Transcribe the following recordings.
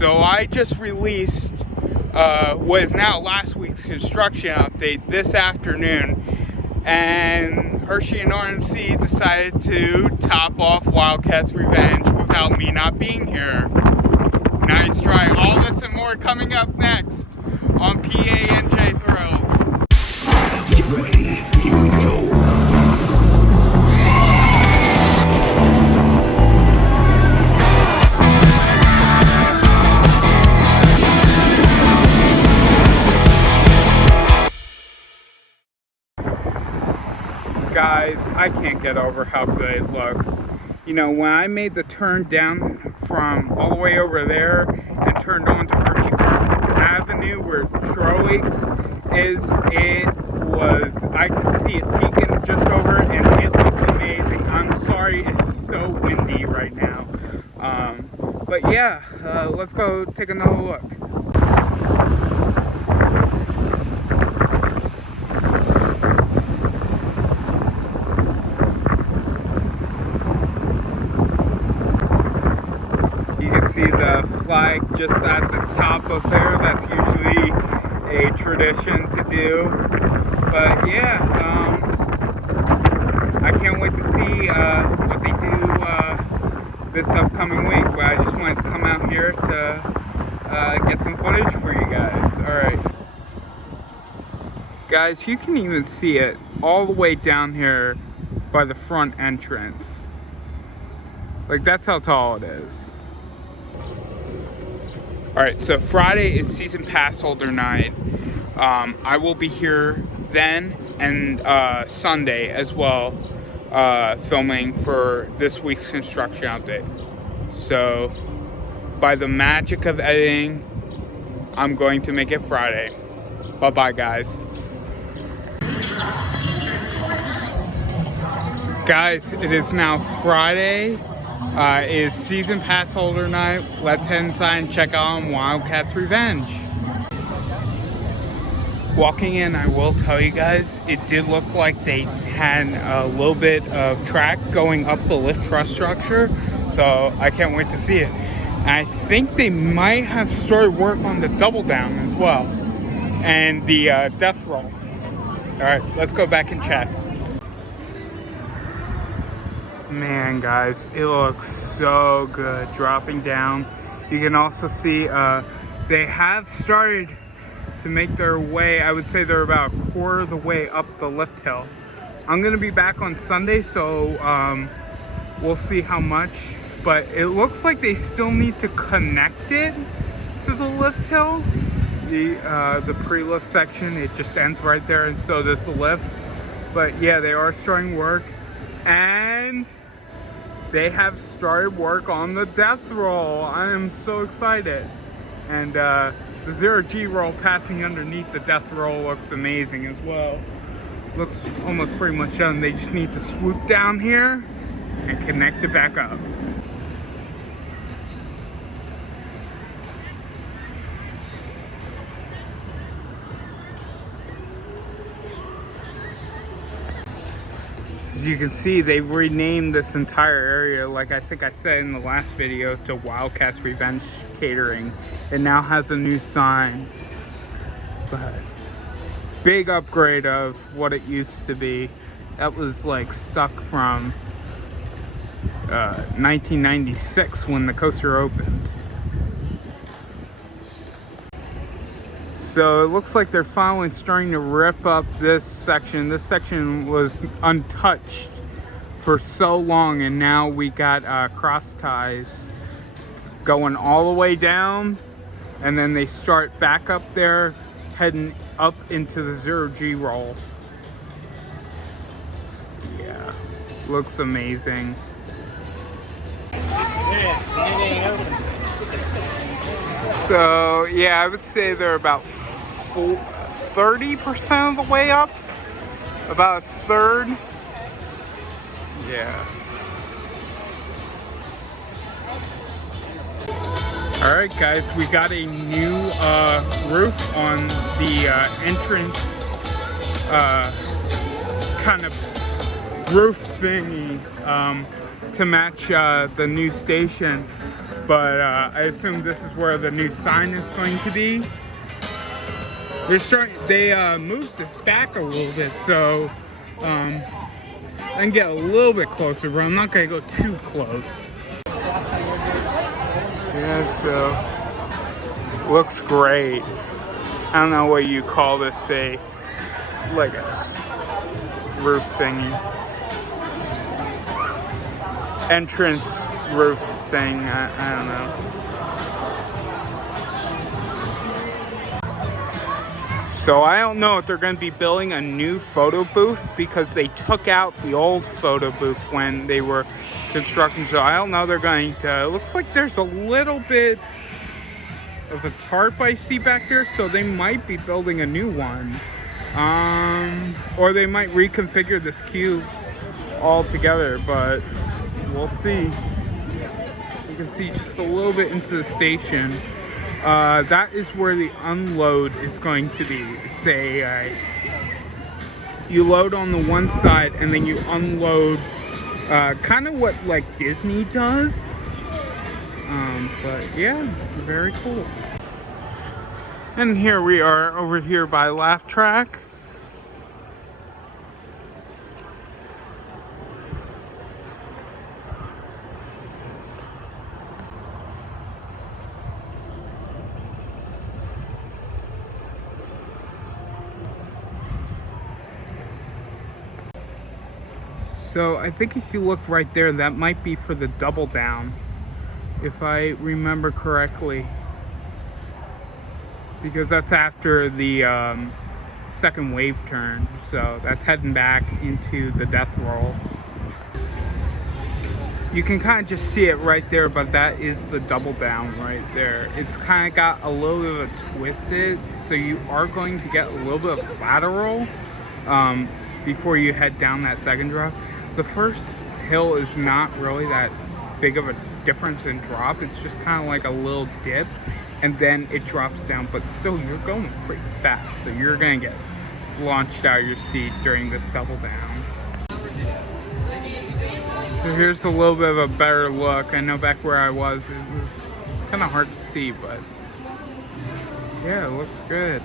So I just released what is now last week's construction update this afternoon, and Hershey and RMC decided to top off Wildcat's Revenge without me not being here. Nice try. All this and more coming up next on PA&J Thrills. Get ready, here we go. Guys, I can't get over how good it looks. You know, when I made the turn down from all the way over there and turned onto Hershey Park Avenue where Troix is, I could see it peeking just over it, and it looks amazing. I'm sorry, it's so windy right now. But yeah, let's go take another look. See the flag just at the top of there. That's usually a tradition to do. But yeah, I can't wait to see what they do this upcoming week. But I just wanted to come out here to get some footage for you guys. Alright. Guys, you can even see it all the way down here by the front entrance. Like, that's how tall it is. Alright, so Friday is season pass holder night. I will be here then, and Sunday as well, filming for this week's construction update. So, by the magic of editing, I'm going to make it Friday. Bye-bye, guys. Guys, it is now Friday. Is season pass holder night. Let's head inside and check out Wildcat's Revenge. Walking in, I will tell you guys, it did look like they had a little bit of track going up the lift truss structure, so I can't wait to see it. And I think they might have started work on the double down as well, and the death roll. Alright, let's go back and check. Man, guys, it looks so good dropping down. You can also see they have started to make their way. I would say they're about a quarter of the way up the lift hill. I'm gonna be back on Sunday, so we'll see how much, but it looks like they still need to connect it to the lift hill. The pre-lift section, it just ends right there, and so does the lift. But yeah, they are starting work, and they have started work on the death roll. I am so excited. And the 0G roll passing underneath the death roll looks amazing as well. Looks almost pretty much done. They just need to swoop down here and connect it back up. As you can see, they've renamed this entire area, like I think I said in the last video, to Wildcat's Revenge Catering. It now has a new sign. But big upgrade of what it used to be. That was like stuck from 1996 when the coaster opened. So it looks like they're finally starting to rip up this section. This section was untouched for so long, and now we got cross ties going all the way down, and then they start back up there, heading up into the 0G roll. Yeah, looks amazing. So yeah, I would say they're about 30% of the way up, about a third. Yeah. All right, guys, we got a new roof on the entrance kind of roof thingy to match the new station. but I assume this is where the new sign is going to be. They moved this back a little bit, so I can get a little bit closer, but I'm not gonna go too close. Yeah, so looks great. I don't know what you call this, like a roof thingy. Entrance roof thing, I don't know. So I don't know if they're going to be building a new photo booth because they took out the old photo booth when they were constructing. So I don't know they're going to, it looks like there's a little bit of a tarp I see back there. So they might be building a new one. Or they might reconfigure this queue altogether, but we'll see. You can see just a little bit into the station. That is where the unload is going to be. It's you load on the one side and then you unload, kind of what like Disney does. But yeah, very cool. And here we are over here by Laugh Track. So I think if you look right there, that might be for the double down, if I remember correctly, because that's after the second wave turn. So that's heading back into the death roll. You can kind of just see it right there, but that is the double down right there. It's kind of got a little bit of a twisted, so you are going to get a little bit of lateral before you head down that second drop. The first hill is not really that big of a difference in drop. It's just kind of like a little dip, and then it drops down, but still you're going pretty fast, so you're gonna get launched out of your seat during this double down. So here's a little bit of a better look. I know back where I was, it was kind of hard to see, but yeah, it looks good.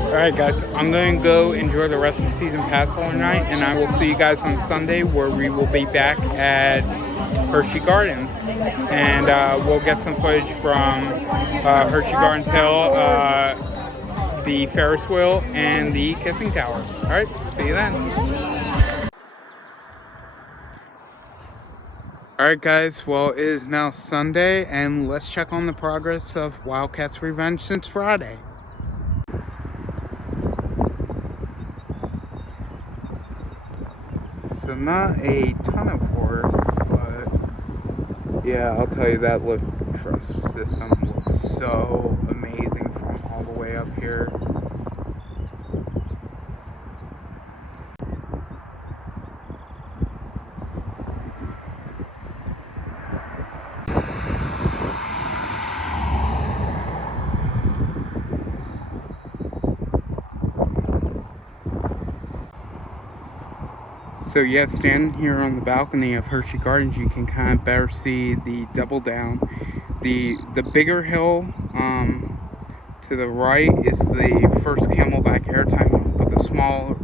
Alright guys, I'm going to go enjoy the rest of the season pass hole tonight, and I will see you guys on Sunday where we will be back at Hershey Gardens. And we'll get some footage from Hershey Gardens Hill, the Ferris wheel, and the Kissing Tower. Alright, see you then. Alright guys, well it is now Sunday, and let's check on the progress of Wildcat's Revenge since Friday. So not a ton of work, but yeah, I'll tell you that Truss system looks so amazing from all the way up here. So yeah, standing here on the balcony of Hershey Gardens, you can kind of better see the double down. The bigger hill to the right is the first Camelback airtime hill, but the smaller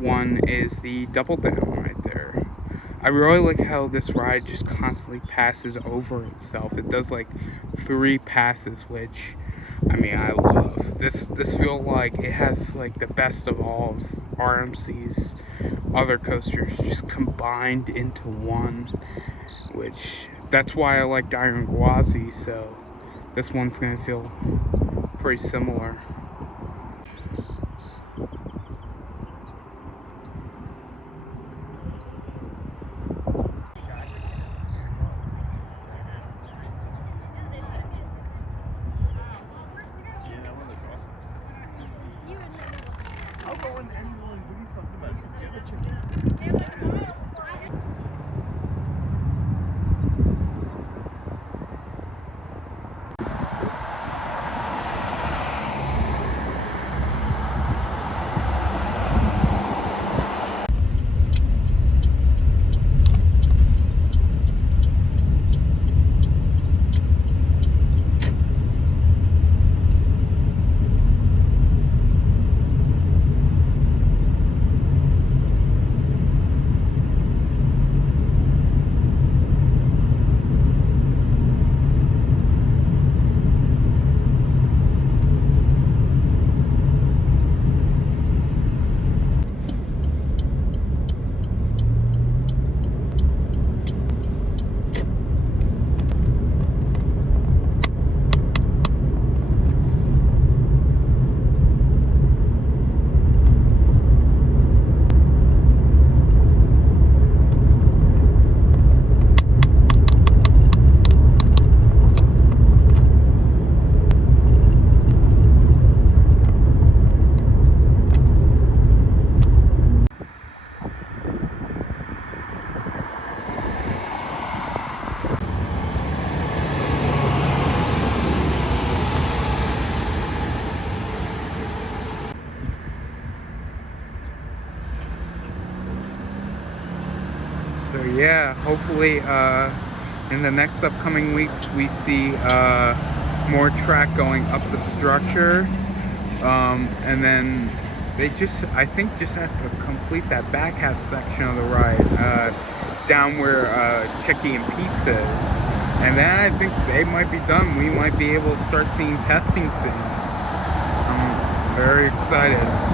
one is the double down right there. I really like how this ride just constantly passes over itself. It does like 3 passes, which I mean I love. This feels like it has like the best of all of RMC's other coasters just combined into one, which that's why I like Iron Gwazi, so this one's gonna feel pretty similar. So yeah, hopefully in the next upcoming weeks we see more track going up the structure, and then they I think just have to complete that back half section of the ride, down where Chicky and Pizza is, and then I think they might be done. We might be able to start seeing testing soon. I'm very excited.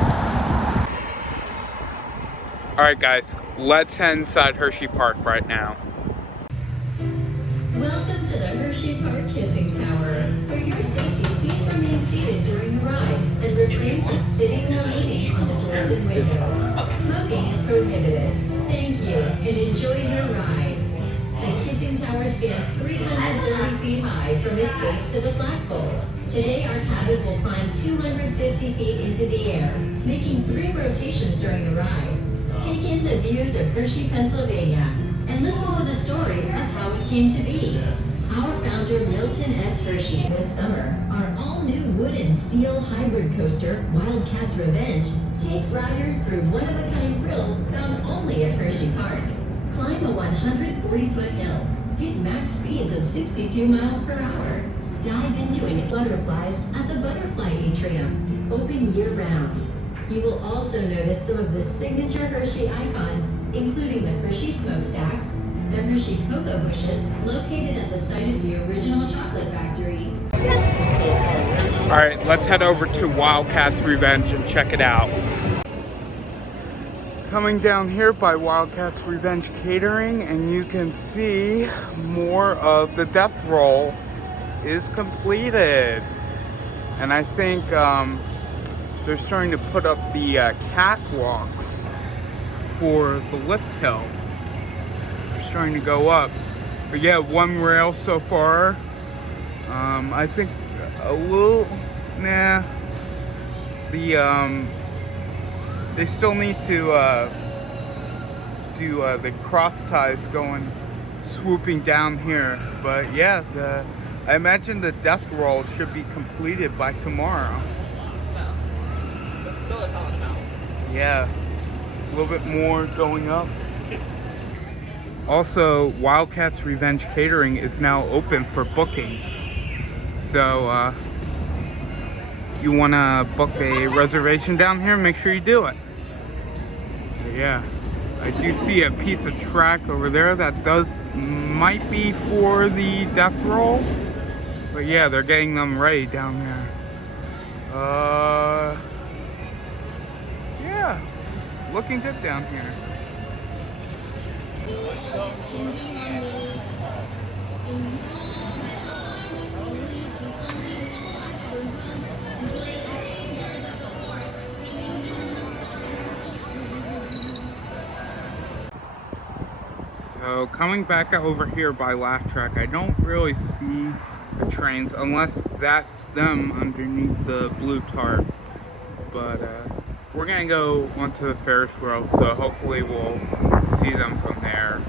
Alright guys, let's head inside Hershey Park right now. Welcome to the Hershey Park Kissing Tower. For your safety, please remain seated during the ride and refrain from sitting or leaning on the doors and windows. Smoking is prohibited. Thank you and enjoy your ride. The Kissing Tower stands 330 feet high from its base to the flagpole. Today our cabin will climb 250 feet into the air, making 3 rotations during the ride. Take in the views of Hershey, Pennsylvania, and listen to the story of how it came to be. Our founder, Milton S. Hershey, this summer, our all-new wood and steel hybrid coaster, Wildcat's Revenge, takes riders through one-of-a-kind thrills found only at Hershey Park. Climb a 140-foot hill, hit max speeds of 62 miles per hour. Dive into butterflies at the Butterfly Atrium, open year-round. You will also notice some of the signature Hershey icons, including the Hershey smokestacks, the Hershey cocoa bushes located at the site of the original chocolate factory. Alright, let's head over to Wildcat's Revenge and check it out. Coming down here by Wildcat's Revenge Catering, and you can see more of the death roll is completed. And I think they're starting to put up the catwalks for the lift hill. They're starting to go up. But yeah, one rail so far. I think a little, they still need to do the cross ties going, swooping down here. But yeah, I imagine the death roll should be completed by tomorrow. Yeah, a little bit more going up. Also, Wildcat's Revenge Catering is now open for bookings. So, you want to book a reservation down here, make sure you do it. But yeah, I do see a piece of track over there that might be for the death roll. But yeah, they're getting them ready down there. Yeah, looking good down here. So coming back over here by Laugh Track, I don't really see the trains unless that's them underneath the blue tarp. But we're gonna go onto the Ferris wheel, so hopefully we'll see them from there.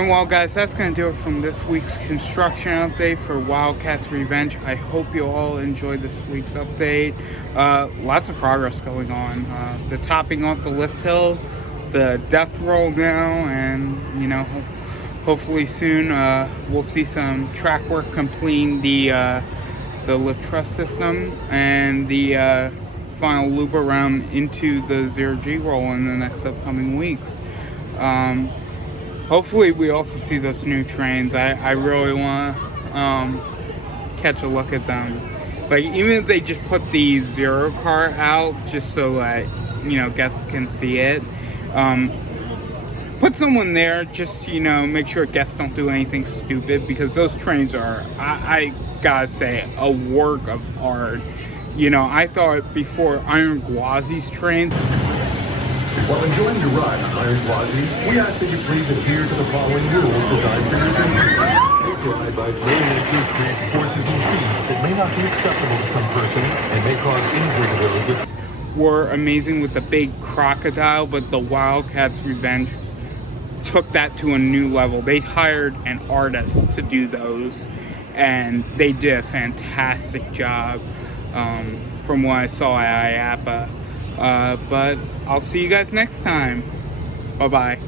And well, guys, that's going to do it from this week's construction update for Wildcat's Revenge. I hope you all enjoyed this week's update. Lots of progress going on. The topping off the lift hill, the death roll now, and, you know, hopefully soon we'll see some track work completing the Truss system and the final loop around into the 0G roll in the next upcoming weeks. Hopefully we also see those new trains. I really want to catch a look at them. Like, even if they just put the zero car out just so that, you know, guests can see it. Put someone there, just, you know, make sure guests don't do anything stupid, because those trains are, I gotta say, a work of art. You know, I thought before Iron Gwazi's trains. While enjoying your ride on Iron Gwazi, we ask that you please adhere to the following rules designed for your safety. This ride by its very nature creates forces and speeds that may not be acceptable to some person and may cause injury to their goods. Were amazing with the big crocodile, but the Wildcat's Revenge took that to a new level. They hired an artist to do those, and they did a fantastic job from what I saw at IAPA. But I'll see you guys next time. Bye-bye.